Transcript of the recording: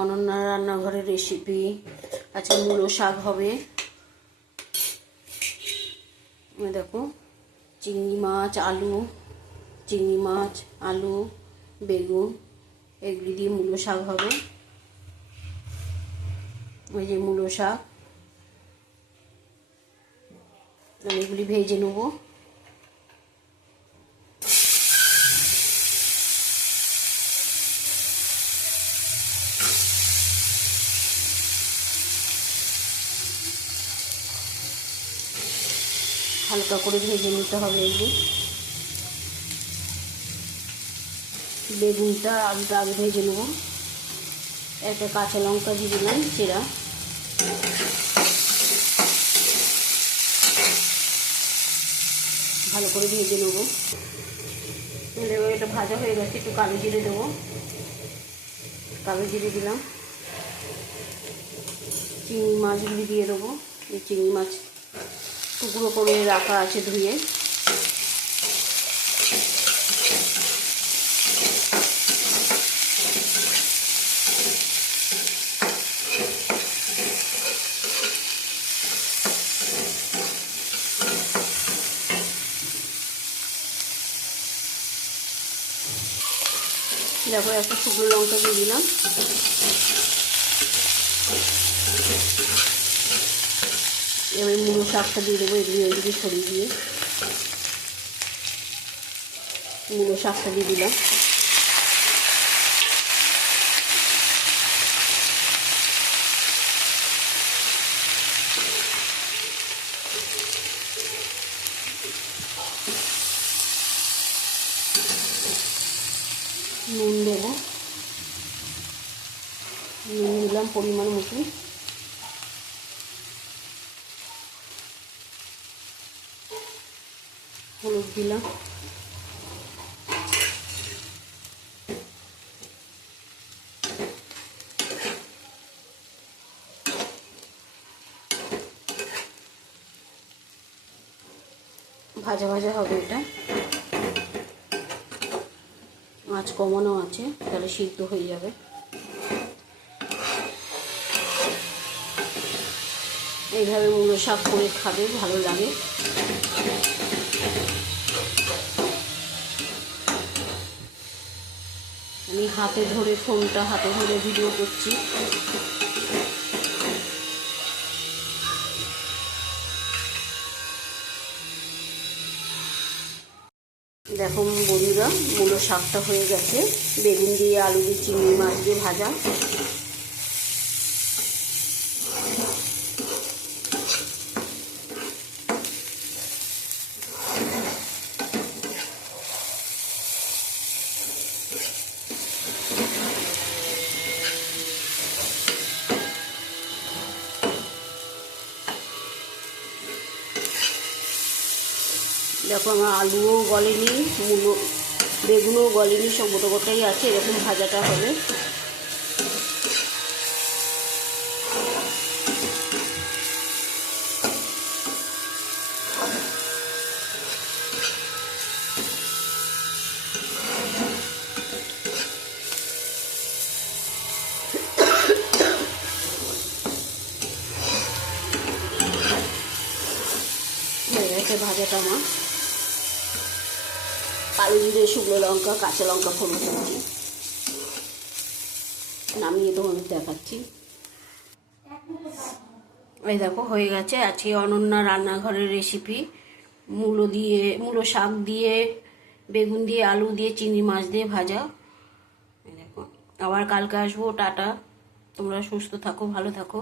অনন্যা রান্নাঘরের রেসিপি। আজকে মূলো শাক হবে। দেখো চিংড়ি মাছ, আলু, বেগুন এগুলি দিয়ে মূলো শাক হবে। ওই যে মূলো শাক, আমি এগুলি ভেজে নেবো। হালকা করে ভেজে নিতে হবে। এগুলি বেগুনটা আলুটা আগে ভেজে নেব। একটা কাঁচা লঙ্কা দিয়ে দিলাম চেরা। ভালো করে ভেজে নেব। এটা ভাজা হয়ে গেছে, একটু কালো জিরে দেবো। কালো জিরে দিলাম। চিংড়ি মাছগুলি দিয়ে দেবো। এই চিংড়ি মাছ টুকরো করে রাখা আছে ধুয়ে। দেখো একটা শুকনো লঙ্কা দিয়ে দিলাম। এবার মূলো শাকটা দিয়ে দেবো। এদিকে ছড়িয়ে দিয়ে মূলো শাকটা দিয়ে দিলাম। নুন দেবো। নুন দিলাম পরিমাণ মতো। হলুদ দিলাম। ভাজা ভাজা হবে এটা। আঁচ কমানো আছে, তাহলে সিদ্ধ হয়ে যাবে। এইভাবে মূলো শাক করে খাবে, ভালো লাগে। আমি ফোনটা হাতে ধরে ভিডিও করছি। দেখো বন্ধুরা, মূলো শাকটা হয়ে গেছে। বেগুন দিয়ে, আলু দিয়ে, চিংড়ি মাছ দিয়ে ভাজা। দেখো আমার আলুও গলেনি, বেগুনও গলেনি, সব গোটা গোটাই আছে। এরকম ভাজাটা হবে। ভাজাটা আমার কালো জিরে, শুকনো লঙ্কা, কাঁচা লঙ্কা ফোড়ন দিচ্ছি। নামিয়ে তোমাদের দেখাচ্ছি। এই দেখো হয়ে গেছে আজকে অনন্যা রান্নাঘরের রেসিপি। মূলো শাক দিয়ে, বেগুন দিয়ে, আলু দিয়ে, চিংড়ি মাছ দিয়ে ভাজা। এই দেখো, আবার কালকে আসবো। টাটা। তোমরা সুস্থ থাকো, ভালো থাকো।